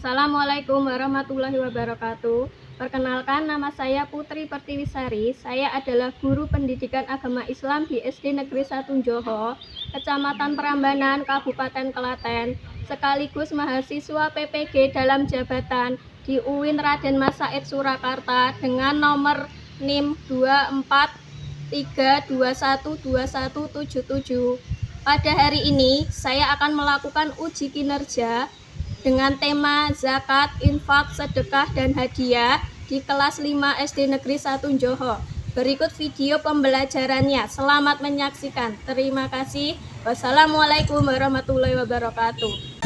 Assalamualaikum warahmatullahi wabarakatuh. Perkenalkan, nama saya Putri Pertiwisari. Saya adalah guru pendidikan agama Islam di SD Negeri 1 Joho, Kecamatan Prambanan, Kabupaten Klaten, sekaligus mahasiswa PPG dalam jabatan di UIN Raden Mas Said Surakarta dengan nomor NIM 243212177. Pada hari ini, saya akan melakukan uji kinerja dengan tema zakat, infak, sedekah, dan hadiah di kelas 5 SD Negeri 1 Joho. Berikut video pembelajarannya. Selamat menyaksikan. Terima kasih. Wassalamualaikum warahmatullahi wabarakatuh.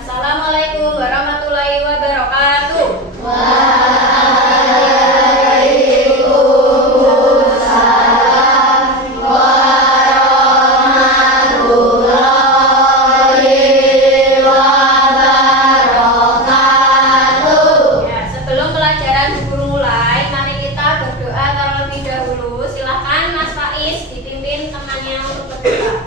Assalamualaikum warahmatullahi wabarakatuh. Waalaikumsalam warahmatullahi wabarakatuh. Ya, sebelum pelajaran dimulai, mari kita berdoa terlebih dahulu. Silakan Mas Faiz dipimpin temannya untuk berdoa.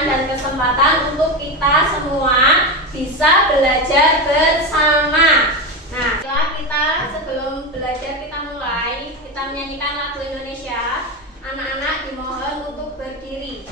Dan kesempatan untuk kita semua bisa belajar bersama. Nah, sebelum belajar kita mulai, kita menyanyikan lagu Indonesia. Anak-anak dimohon untuk berdiri.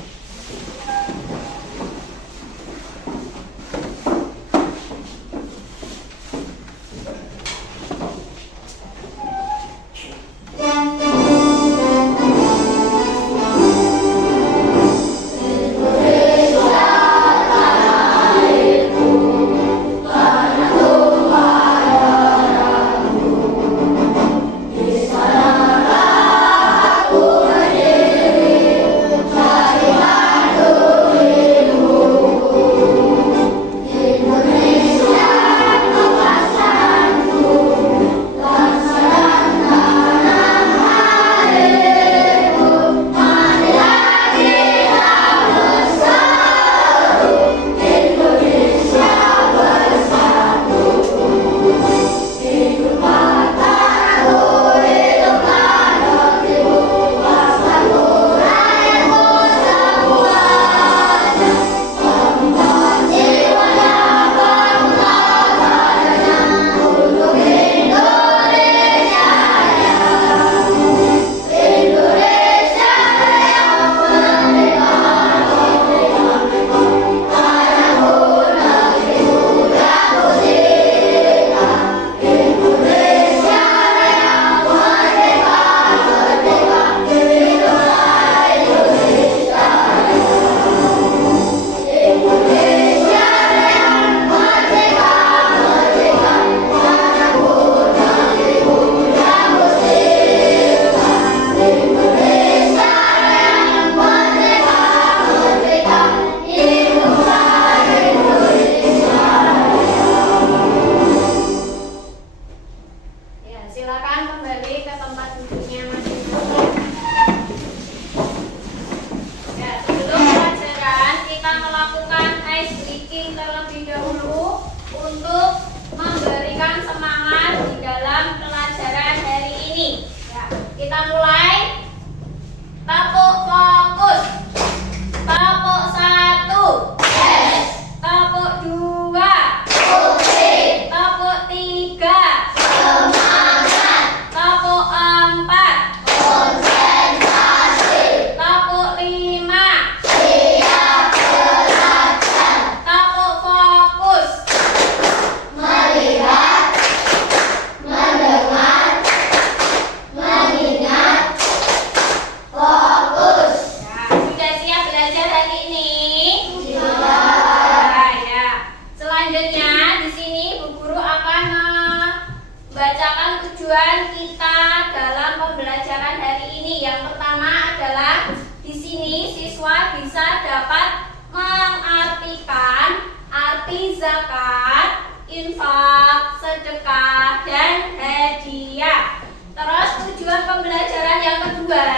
bacakan tujuan kita dalam pembelajaran hari ini. Yang pertama adalah di sini siswa bisa dapat mengartikan arti zakat, infak, sedekah, dan hadiah. Terus tujuan pembelajaran yang kedua,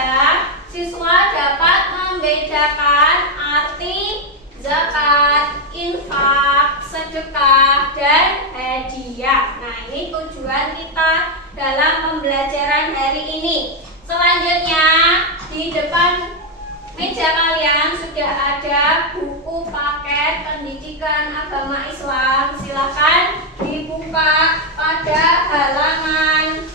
siswa dapat membedakan arti zakat, infak, sedekah, dan hadiah. Nah, ini tujuan kita dalam pembelajaran hari ini. Selanjutnya, di depan meja kalian sudah ada buku paket pendidikan agama Islam. Silakan dibuka pada halaman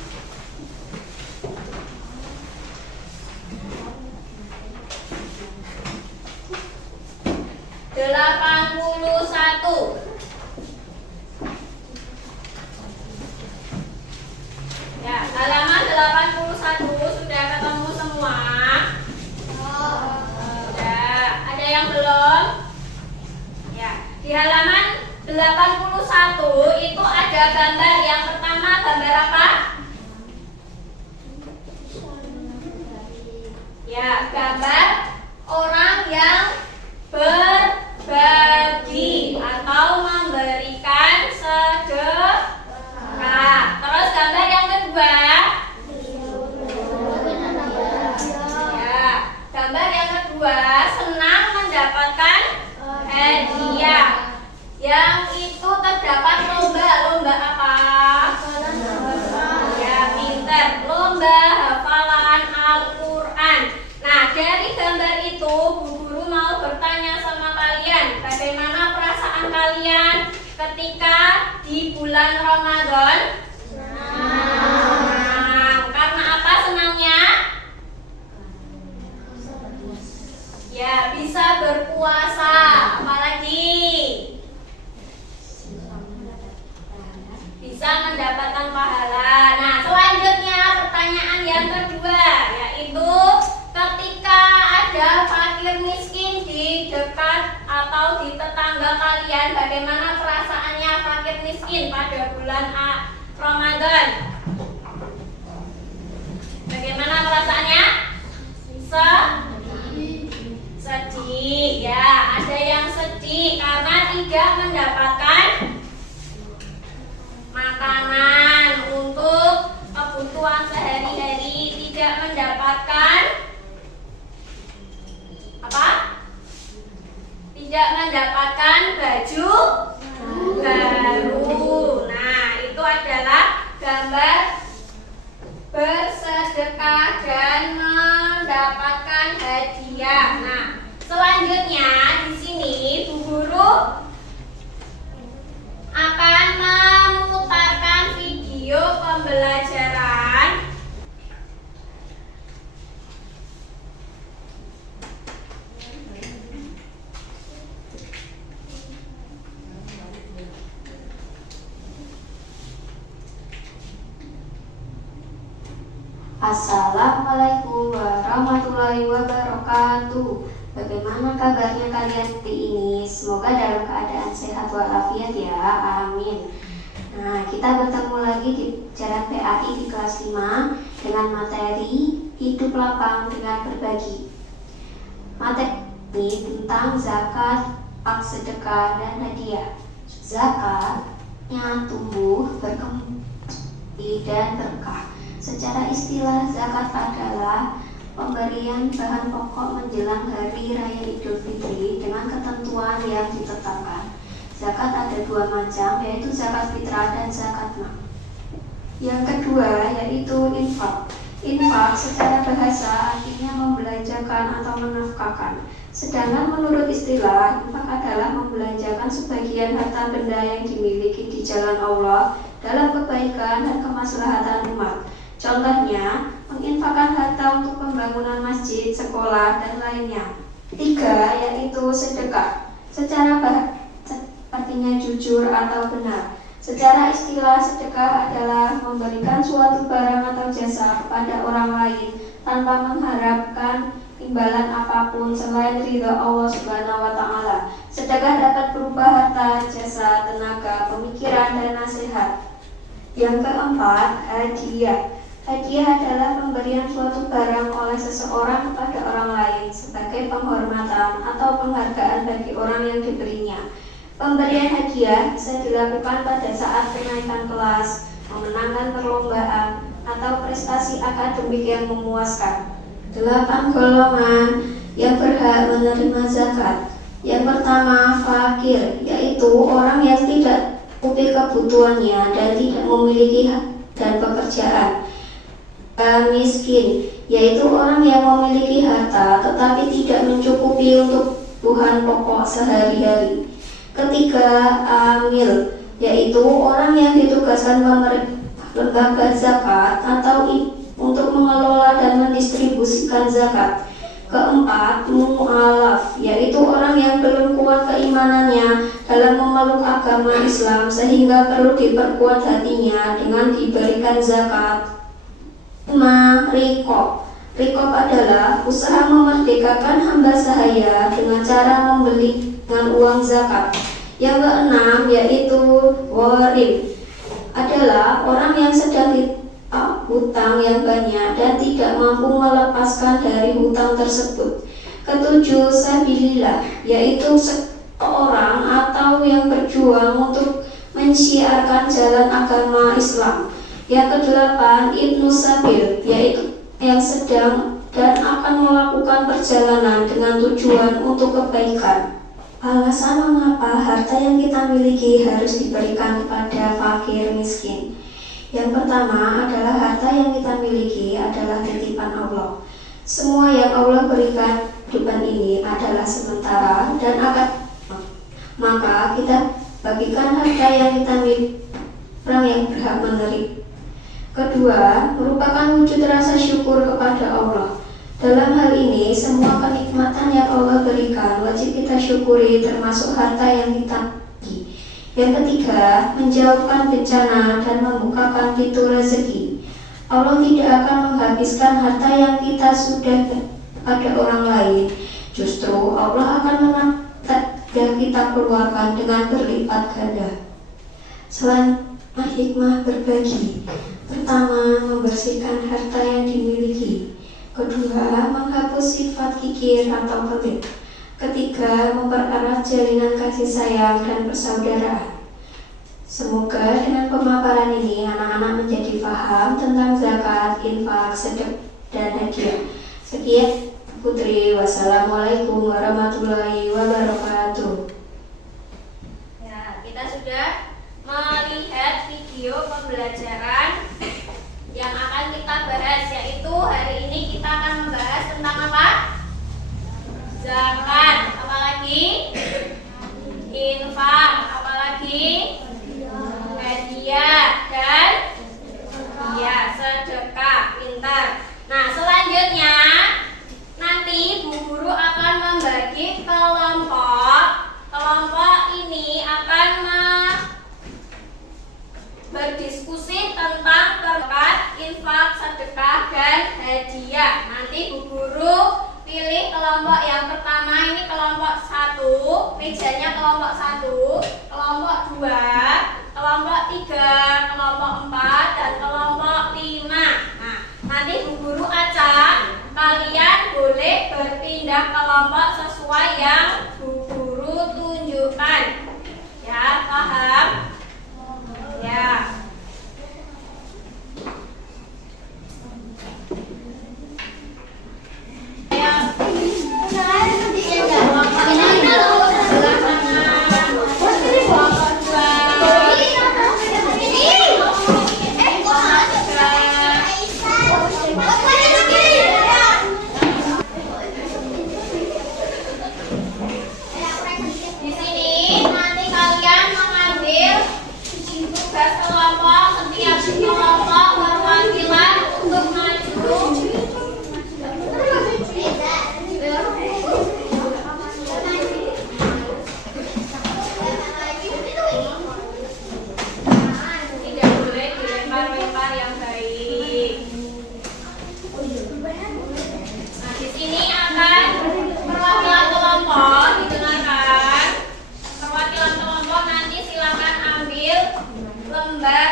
81. Ya, halaman 81 sudah ketemu semua? Sudah. Ada yang belum? Ya, di halaman 81 itu ada gambar. Yang pertama gambar apa? Ya, gambar orang yang berbagi atau memberikan sedekah. Terus gambar yang kedua, ya, gambar yang kedua senang mendapatkan hadiah. Yang itu terdapat lomba. Lomba apa? Ya, pinter. Lomba hafalan Al-Quran. Nah, dari gambar itu Bu Guru mau bertanya sama kalian, bagaimana perasaan kalian ketika di bulan Ramadan? Senang. Karena apa senangnya? Ya, bisa berpuasa. Apalagi? Bisa mendapatkan pahala. Nah, selanjutnya pertanyaan yang kedua, yaitu ketika ada fakir miskin di dekat atau di tetangga kalian, bagaimana perasaannya fakir miskin pada bulan Ramadan? Bagaimana perasaannya? Sedih. Ya, ada yang sedih karena tidak mendapatkan makanan untuk kebutuhan sehari-hari, tidak mendapatkan apa? Tidak mendapatkan baju baru. Nah, itu adalah gambar bersedekah dan mendapatkan hadiah. Nah, selanjutnya di sini Bu Guru akan memutarkan video pembelajaran. Assalamualaikum warahmatullahi wabarakatuh. Bagaimana kabarnya kalian hari ini? Semoga dalam keadaan sehat walafiat ya, amin. Nah, kita bertemu lagi di Jalan PAI di kelas 5 dengan materi hidup lapang dengan berbagi. Materi ini tentang zakat, infak, sedekah, dan hadiah. Zakatnya tumbuh, berkembang, dan berkah. Secara istilah, zakat adalah pemberian bahan pokok menjelang hari raya Idul Fitri dengan ketentuan yang ditetapkan. Zakat ada dua macam, yaitu zakat fitrah dan zakat mal. Yang kedua yaitu infak. Infak secara bahasa artinya membelanjakan atau menafkahkan. Sedangkan menurut istilah, infak adalah membelanjakan sebagian harta benda yang dimiliki di jalan Allah dalam kebaikan dan kemaslahatan umat. Contohnya, menginfakkan harta untuk pembangunan masjid, sekolah, dan lainnya. 3 yaitu sedekah. Secara bahasa artinya jujur atau benar. Secara istilah, sedekah adalah memberikan suatu barang atau jasa kepada orang lain tanpa mengharapkan imbalan apapun selain ridha Allah Subhanahu wa Ta'ala. Sedekah dapat berupa harta, jasa, tenaga, pemikiran, dan nasihat. Yang keempat, hadiah. Hadiah adalah pemberian suatu barang oleh seseorang kepada orang lain sebagai penghormatan atau penghargaan bagi orang yang diberinya. Pemberian hadiah bisa dilakukan pada saat kenaikan kelas, memenangkan perlombaan, atau prestasi akademik yang memuaskan. 8 golongan yang berhak menerima zakat. Yang pertama, fakir, yaitu orang yang tidak mencukupi kebutuhannya dan tidak memiliki hak dan pekerjaan. Miskin, yaitu orang yang memiliki harta tetapi tidak mencukupi untuk kebutuhan pokok sehari-hari. Ketiga, amil, yaitu orang yang ditugaskan pemerintah, lembaga zakat atau untuk mengelola dan mendistribusikan zakat. Keempat, mu'alaf, yaitu orang yang belum kuat keimanannya dalam memeluk agama Islam sehingga perlu diperkuat hatinya dengan diberikan zakat. 5. Rikob. Rikob adalah usaha memerdekakan hamba sahaya dengan cara membeli dengan uang zakat. Yang keenam yaitu warim, adalah orang yang sedang hutang yang banyak dan tidak mampu melepaskan dari hutang tersebut. Ketujuh, sabilillah, yaitu seorang atau yang berjuang untuk mensiarkan jalan agama Islam. Yang kedelapan, ibnu sabil, yaitu yang sedang dan akan melakukan perjalanan dengan tujuan untuk kebaikan. Alasan mengapa harta yang kita miliki harus diberikan kepada fakir miskin. Yang pertama adalah harta yang kita miliki adalah titipan Allah. Semua yang Allah berikan kehidupan ini adalah sementara dan akan, maka kita bagikan harta yang kita miliki orang yang berhak menerima. Kedua, merupakan wujud rasa syukur kepada Allah. Dalam hal ini, semua kenikmatan yang Allah berikan wajib kita syukuri, termasuk harta yang kita miliki. Yang ketiga, menjauhkan bencana dan membukakan pintu rezeki. Allah tidak akan menghabiskan harta yang kita sudah pada orang lain. Justru Allah akan menambah yang kita keluarkan dengan berlipat ganda. Selanjutnya, hikmah berbagi. Pertama, membersihkan harta yang dimiliki. Kedua, menghapus sifat kikir atau pelit. Ketiga, mempererat jalinan kasih sayang dan persaudaraan. Semoga dengan pemaparan ini anak-anak menjadi paham tentang zakat, infak, sedekah, dan hadiah. Sekian Putri, wassalamualaikum warahmatullahi wabarakatuh. Ya, kita sudah melihat video pembelajaran yang akan kita bahas, yaitu hari ini kita akan membahas tentang apa? Zakat, apalagi? Infak, apalagi? Hadiah dan ya sedekah. Pintar. Nah, selanjutnya nanti Bu Guru akan membagi kelompok. Kelompok ini akan berdiskusi tentang zakat, infak, sedekah, dan hadiah. Nanti Bu Guru pilih kelompok yang pertama, ini kelompok 1, mejanya kelompok 1, kelompok 2, kelompok 3, kelompok 4, dan kelompok 5. Nah, nanti Bu Guru acak, kalian boleh berpindah kelompok sesuai yang Bu Guru tunjukkan. Ya, paham? Ya. Di sini nanti kalian mengambil tugas kelompok, setiap kelompok perwakilan untuk maju. Tidak boleh dilempar-lempar yang baik. Nah, di sini akan perwakilan kelompok didengarkan. Perwakilan kelompok nanti silakan ambil lembar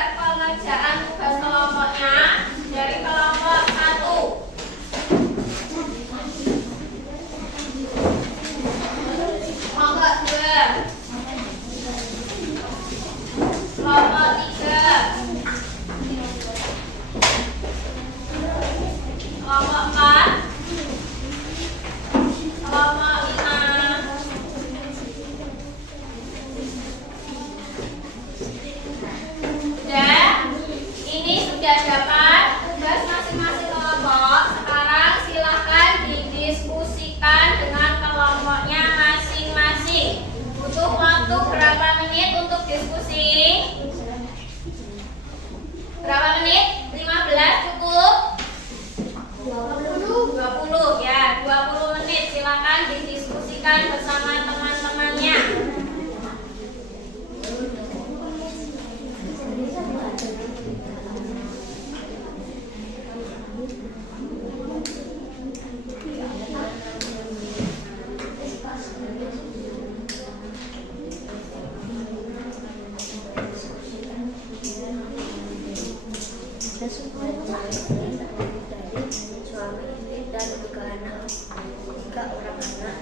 Rumah istri terdiri dari suami istri dan 3 anak, 3 orang anak.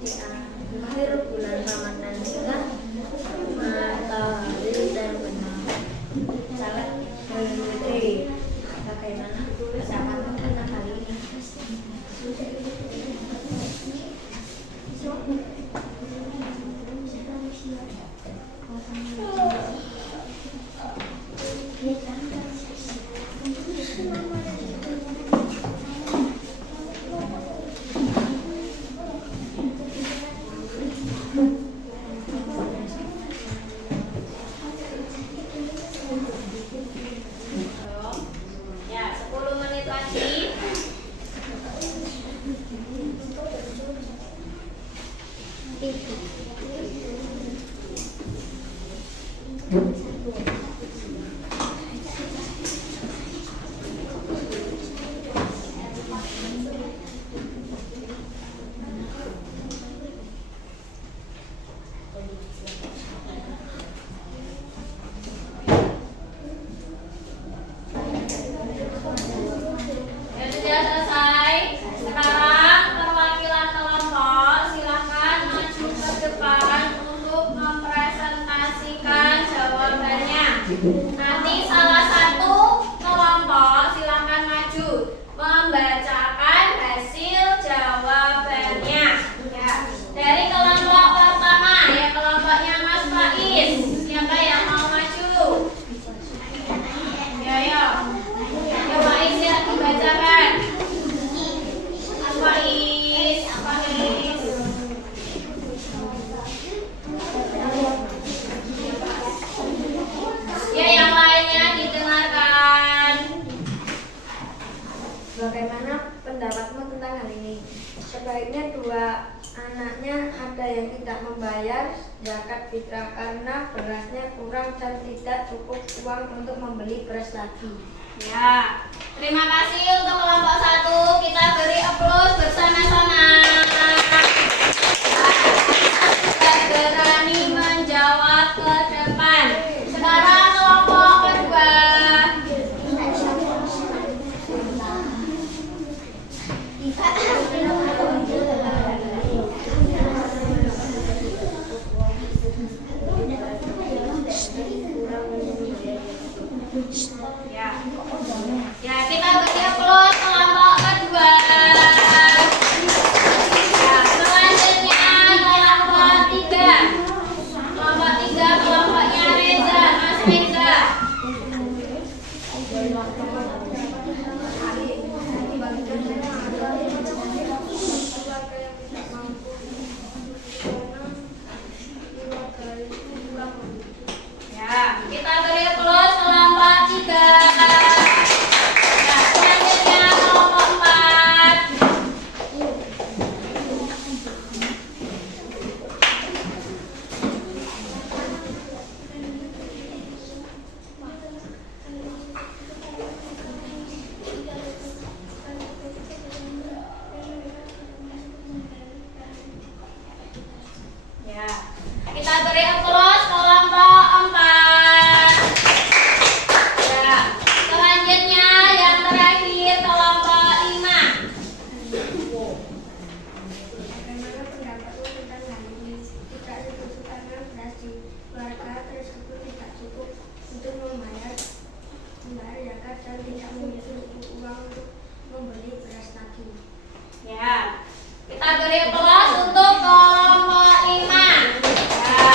Di akhir bulan Ramadan hingga matahari terbenam. Salat Idul Fitri. Bagaimana persiapan kita kali ini? Ya, 10 menit lagi. Ya, sudah selesai. Sekarang perwakilan kelompok silakan maju ke depan untuk mempresentasikan jawabannya. Nanti salah satu kelompok silakan maju membacakan hasil jawabannya. Ya, dari kelompok pertama ya, kelompoknya Mas Faiz. Siapa yang mau maju? Ya, ya. Ya, Faiz ya, dibacakan. Mas Faiz, Faiz. Ya, yang lainnya didengarkan. Bagaimana pendapatmu tentang hal ini? Sebaiknya 2 anaknya ada yang tidak membayar zakat fitrah karena berasnya kurang dan tidak cukup uang untuk membeli beras lagi. Ya, terima kasih untuk kelompok 1. Kita beri aplaus bersama-sama. Sudah berani menjawab ke depan. Sekarang kelompok kedua. Ya, ya kita beri aplaus kelompok kedua. Ya, selanjutnya kelompok 3. Kelompok 3 kelompoknya Reza, Mas Reza. Ya, kita beri aplaus kelompok 3. Ya, selanjutnya kelompok 4. Ya, kita beri aplaus kelompok 4. Ya, selanjutnya yang terakhir kelompok 5. Bagaimana pendapatmu tentang hal ini? Tidak setuju karena beras di keluarga tersebut tidak cukup untuk membayar zakat dan tidak memiliki uang untuk membeli beras lagi. Ya, kita beri aplaus untuk kelompok 5. Ya,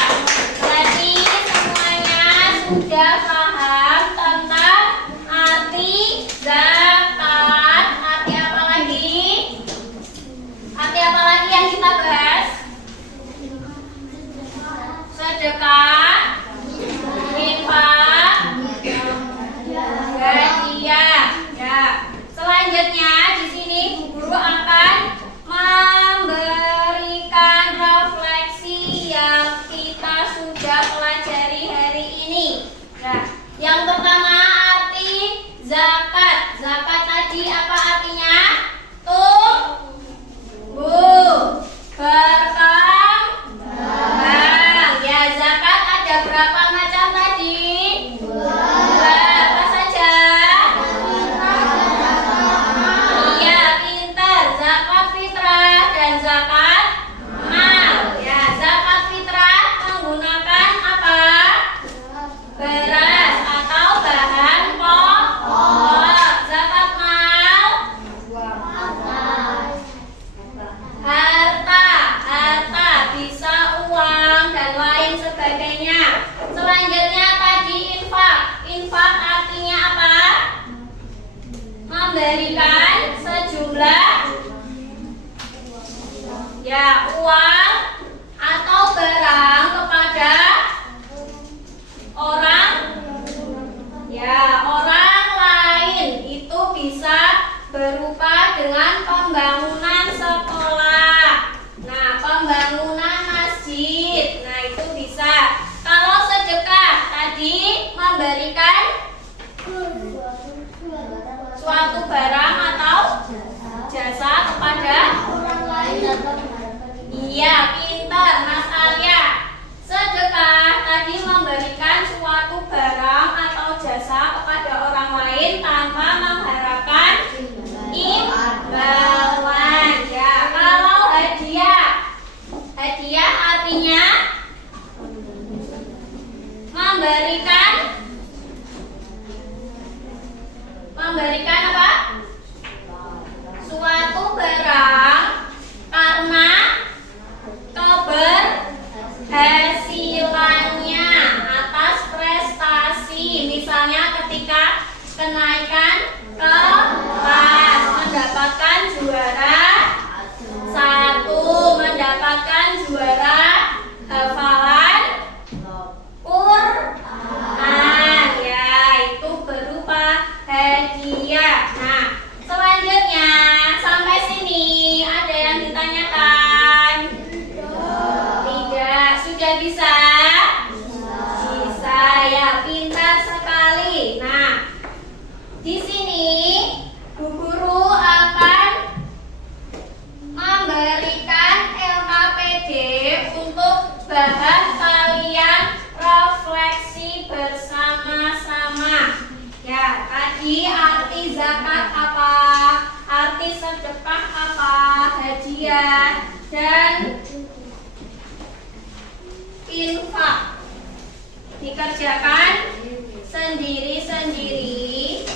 jadi semuanya sudah paham tentang arti zakat. Arti apa lagi? Arti apa lagi yang kita bahas? Sedekah, infak, hadiah. Ya. Selanjutnya di sini Bu Guru akan memberikan refleksi yang kita sudah pelajari hari ini. Ya. Ya, uang atau barang kepada orang orang lain. Itu bisa berupa dengan pembangunan sekolah. Nah, pembangunan masjid. Nah, itu bisa. Kalau sedekah tadi memberikan suatu barang atau jasa kepada orang lain atau Iya, pintar Mas Arya. Sedekah tadi memberikan suatu barang atau jasa kepada orang lain tanpa mengharapkan imbalan. Ya, kalau hadiah, hadiah artinya memberikan apa? Suatu barang karena keberhasilannya atas prestasi. Misalnya ketika kenaikan kelas, mendapatkan juara 1, mendapatkan juara hafalan Quran. Ya, itu berupa hadiah. Nah, selanjutnya sampai sini ada yang ditanyakan? Tidak, sudah bisa? Bisa ya, pintar sekali. Nah, di sini Bu Guru akan memberikan LKPD untuk bahan kalian refleksi bersama-sama. Ya, tadi arti zakat apa, arti sedekah apa, hadiah, dan infak. Dikerjakan sendiri-sendiri.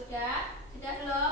Sudah belum?